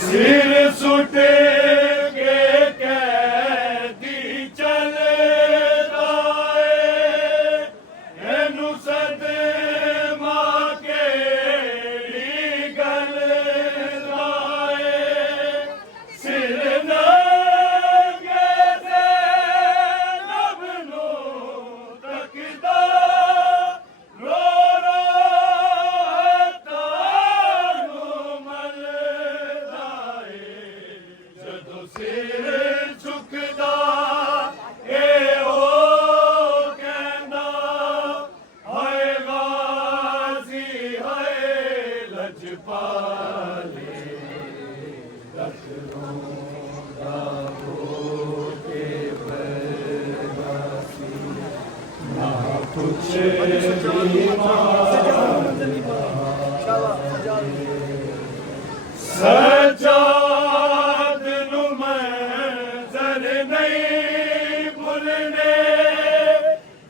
सिर सुटे के कैदी चले दाए एनु सदमा केड़ी गल लाए सिर नंगे ते नभ नू तकदा रो रो तानू मलदा जदों सिर झुकदा ए ओ कहंदा हाय गाज़ी हाय लजपाले रख रोंदा हो के बरदासी ना पुछे सजाद नू मंज़र नहीं भुलने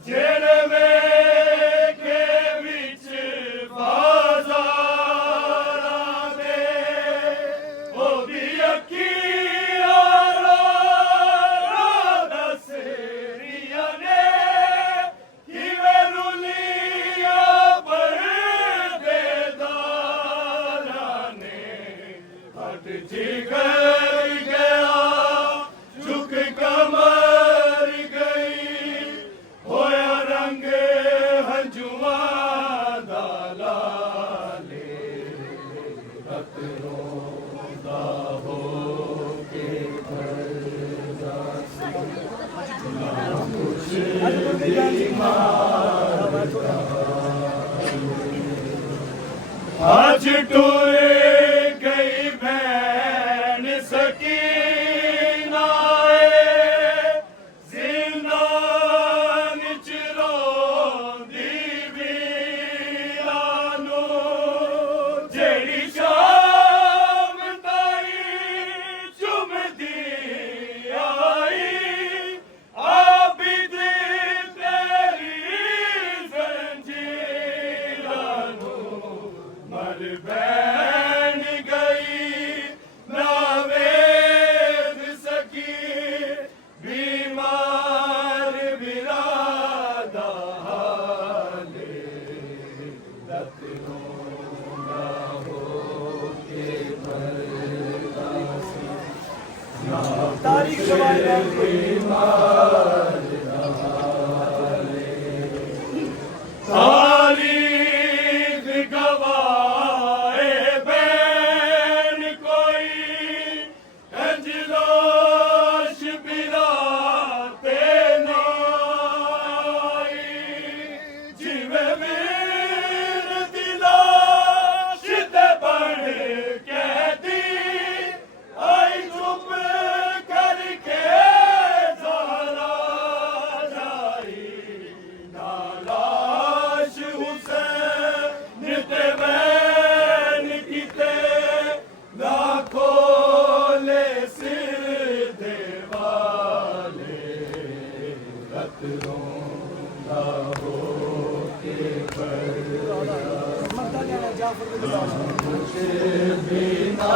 जेड़े वेखे विच बाज़ारां दे ओदी अखियां रो दसरियां ने किवें रुलियां परदेदारां ने हट जिगर गया झुक कमर गई होया रंग हंजुआं दा लाले रत रोंदा हो के परदासी ना कुछ आज टूरे गई भैन सकीना जिंदान च रोंदी वीरा नू जेड़ी शाम ताई चुमदी आई आबिद तेरी जंजीरां नू मर बैन गई ना वेद सकी बीमार बिरादा हाले रत रोंदा हो के परदासी ना तारीख बीमार तारीख गवाए बैन कोई कंजलोश बिराते नाई जिवें वीर दिलाश ते बन कैदी आई चुप करके ज़ारा जाई ना लाश हुसैन ते बैन किते ना खोले सिर दे वाले रत रोंदा हो के परदासी बिना